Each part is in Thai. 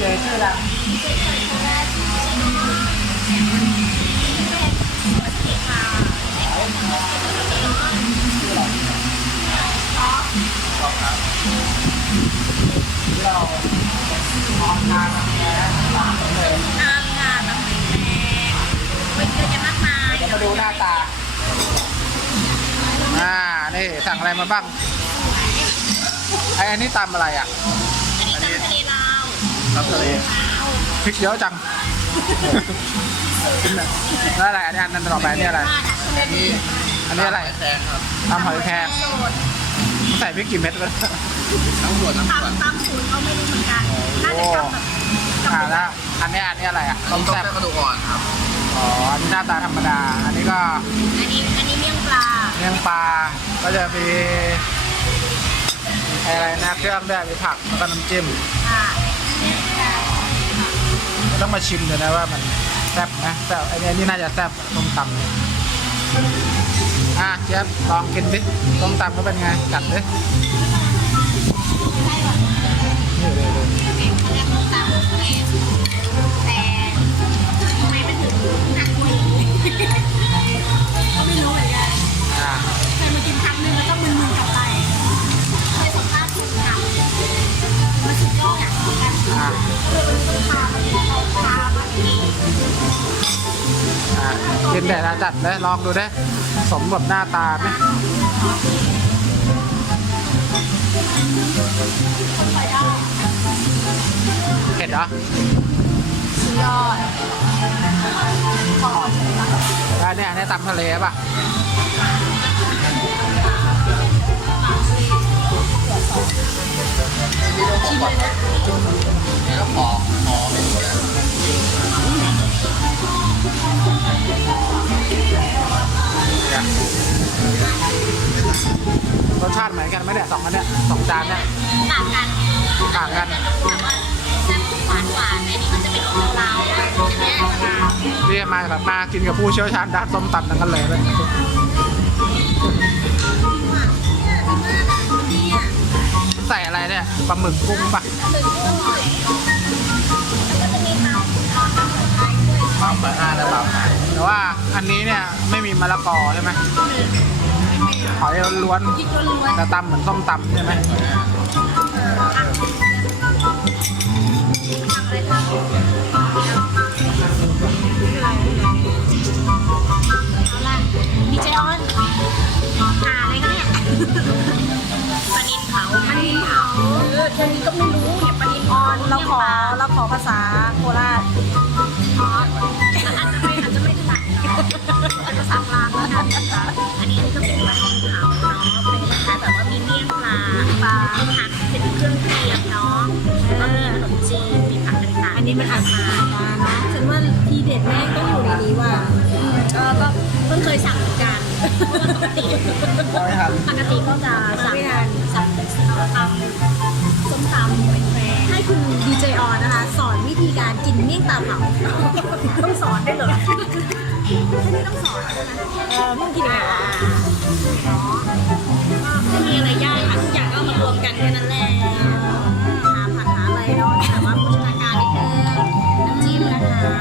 เจชื่ออะไรเรามองทางแบบนี้หลังเลย ทางงานน้ำพริกแดงเป็นเยอะแยะมากมาย เดี๋ยวมาดูหน้าตานี่สั่งอะไรมาบ้างอันนี้ตำอะไรอ่ะ อันนี้ตำทะเลลาว ตำทะเลพริกเยอะจังแล้วอะไรอันนี้อันนั้นต่อไปนี่อะไรอันนี้อะไรตำหอยแครงใส่พริกกี่เม็ดเลยทั้งส่วน ตำสูตรเขาไม่รู้เหมือนกันน่าจะทำแบบ แล้วอันนี้อะไรอ่ะต้มแซ่บกระดูกอ่อนครับอ๋ออันนี้หน้าตาธรรมดาอันนี้ก็อันนี้เมี่ยงปลาก็จะมีอะไรนะเครื่องด้วยมีผักแล้วก็น้ำจิ้มต้องมาชิมเลยนะว่ามันแซ่บนะแต่อันนี้น่าจะแซ่บต้มตำเจี๊ยบลองกินดิต้มตำเขาเป็นไงกัดดินี่เลยเขาเรียกต้มตำแต่ทำไมมันถึงหนักกว่าก็ไม่รู้เหมือนกันเคยมากินครั้งนึงแล้วก็มึนๆกลับไปเคยสัมภาษณ์ถูกค่ะมันสุดยอดอย่างเหมือนกันพามากินแต่ละจัดเลยลองดูได้สมกับหน้าตาไหมเผ็ดเหรอสุดยอดแล้วเนี่ยตำทะเลป่ะชิมเลยนะนี่ก็หอมรสชาติเหมือนกันไหมเนี่ยสองอันเนี่ยสองจานเนี่ยต่างกันต่างกันแบบว่าแซ่บหวานอันนี้มันจะเป็นของเราเรียกมาแบบมากินกับผู้เชี่ยวชาญด้านส้มตำทั้งกันเลยใส่อะไรเนี่ยปลาหมึกกุ้งปะแต่ว่าอันนี้เนี่ยไม่มีมะละกอใช่ไหมหอยล้วนแต่ตำเหมือนส้มตำใช่ไหมดีเจออนหาอะไรกันเนี่ยปลานิลเผาแค่นี้ก็ไม่รู้เนี่ยปลานิลออนเราขอภาษาโคราชอาจจะไม่ถนัดภาษากลางแล้วกันอันนี้ก็เป็นปลานิลเผาเนาะเป็นคล้ายแบบว่ามีเมี่ยงปลาผักเป็นเครื่องเคียงเนาะแล้วก็มีขนมจีนมีผักต่างๆอันนี้มันอาจมาเนาะฉันว่าทีเด็ดแม่ต้องอยู่ในนี้ว่ะก็เพิ่งเคยสั่งเหมือนกันปกติก็จะสั่งส้มตำหอยแครงให้คุณดีเจออนนะคะสอนวิธีการกินเมี่ยงปลาเผาต้องสอนได้เลยแค่นี้ต้องสอนมึงกินยังไงก็มีอะไรยากค่ะทุกอย่างก็มารวมกันแค่นั้นแหละหาผักหาอะไรเนาะแต่ว่าโภชนาการนิดนึงน้ำจิ้มนะคะ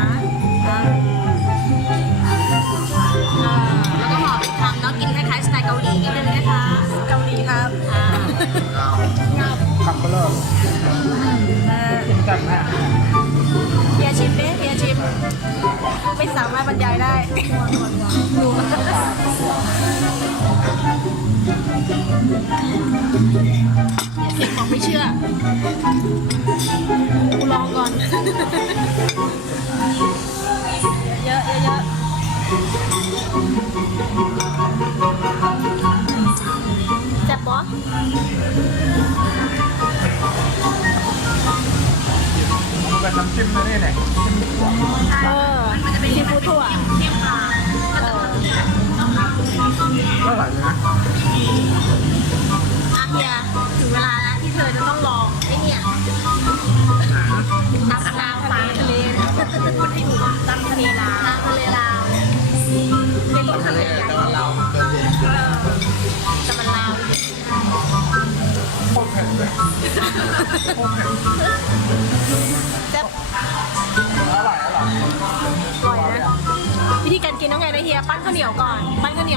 แล้วก็ห่อเป็นคำเนาะกินคล้ายๆสไตล์เกาหลีนิดนึงนะคะเกาหลีครับขับก็เลิกกินกันนะเฮียชิมไหมเฮียชิมไม่สามารถบรรยายได้ดูเสียงบอกไม่เชื่อกูลองก่อนเยอะแซ่บปะเป็นน้ำจิ้มนี่เนี่ยมันจะเป็นซีฟู้ดถั่วเมี่ยงปลาก็อร่อยเลยนะเฮียถึงเวลาแล้วที่เธอจะต้องลองไอ้เนี่ยตำปลาทะเลพูดให้ถูกตำทะเลลาวเป็นทะเลแต่มันลาวโคตรเผ็ดเลยโคตรเผ็ด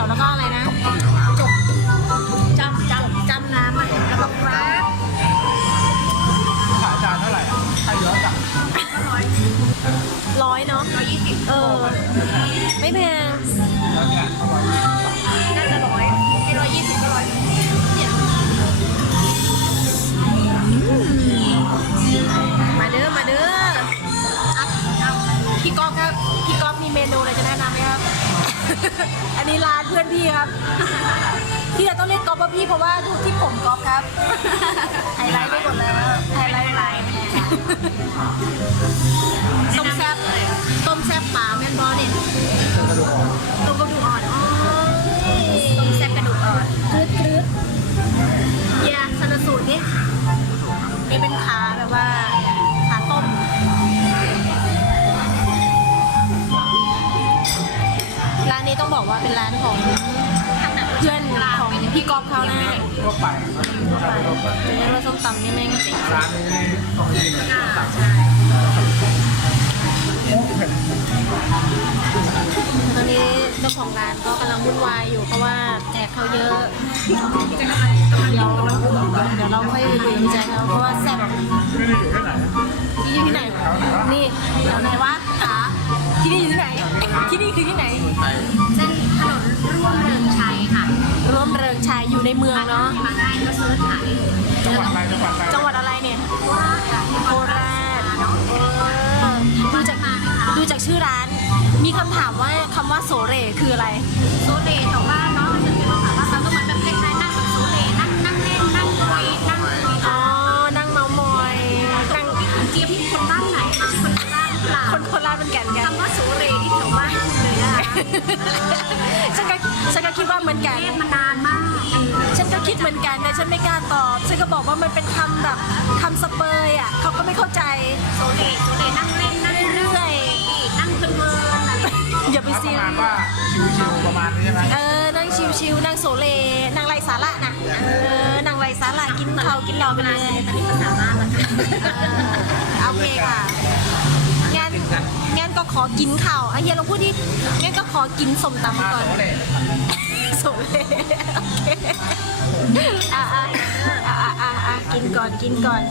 ยวแล้วก็อะไรนะจบจำน้ำอ่ะแล้วก็แรป ขายจานเท่าไหร่อ่ะใครเยอะจัง 100เนาะ120ไม่แพง แล้วเนี่ยอร่อย น่าจะ100ไม่120ก็100เนี่ย มาเด้อพี่ก๊อฟครับพี่ก๊อฟมีเมนูอะไรจะแนะนำไหมครับ อันนี้ร้านเพื่อนพี่ครับ ที่เราต้องเรียกก๊อฟว่าพี่เพราะว่าดูที่ผมก๊อฟครับ ไฮไลท์ได้หมดเลยว่าไฮไลท์ต้มแซ่บป่าแม่นบอเนี่ย กระดูกอ่อน ต้มกระดูกอ่อนอ๋อ ต้มแซ่บกระดูกอ่อน กรึดเฮียสนสูตรนี่นี่เป็นขาแบบว่าขาต้มร้านนี้ต้องบอกว่าเป็นร้านของเพื่อนของพี่ก๊อฟเขานะ ทั่วไปทั่วไป จะเรียกว่าส้มตำนี่แม่งเจ๋ง ร้านนี้นี่ของจริงสั่งโอ้เผ็ด ตอนนี้เจ้าของร้านก็กำลังวุ่นวายอยู่เพราะว่าแจกเขาเยอะเดี๋ยวเราค่อยคุยกับใจเขาเพราะว่าแซ่บ ที่นี่อยู่ที่ไหน ที่อยู่ที่ไหนนี่แถวไหนวะขาที่นี่อยู่ที่ไหน ที่นี่คือที่ไหน เส้นถนนร่วมเริงชัยค่ะ ร่วมเริงชัยอยู่ในเมืองเนาะ มาง่ายก็เซิร์ชหาได้เลย จังหวัดอะไรจังหวัดอะไร จังหวัดอะไรเนี่ย โคราชค่ะ โคราชดูจากชื่อร้าน มีคำถามว่าคำว่าโสเรคืออะไร โซเลแต่ว่าน้องมันจะเป็นภาษาว่าเขาก็เหมือนแบบคล้ายๆนั่งแบบโซเลนั่งเล่นนั่งคุยนั่งคุย อ๋อ นั่งเมามอยนั่ง เจี๊ยบที่คนบ้านไหนคนบ้านเปล่า คนโคราชเป็นแก่นกัน คำว่าโซเลที่แถวบ้านเลยนะ ฉันก็คิดว่าเหมือนกัน เล่นมานานมาก ฉันก็คิดเหมือนกันแต่ฉันไม่กล้าตอบ ฉันก็บอกว่ามันเป็นคำแบบคำสเปยอ่ะเขาก็ไม่เข้าใจ โซเลนั่งเล่นนั่งเรื่อยนั่งเพลินๆอะไร อย่าไป ประ ซี มาณว่าชิวๆประมาณนี้ใช่ไหม นั่งชิวๆนั่งโสเลนั่งไรสาระนะนั่งไรสาระกินข้าวกินเหล้าไปเลย ตอนนี้ภาษาบ้านละค่ะ โอเคค่ะงั้นก็ขอกินข้าวเฮียลองพูดดิงั้นก็ขอกินสมตำ มา ก่อน โสเล โสเลโอเคกินก่อน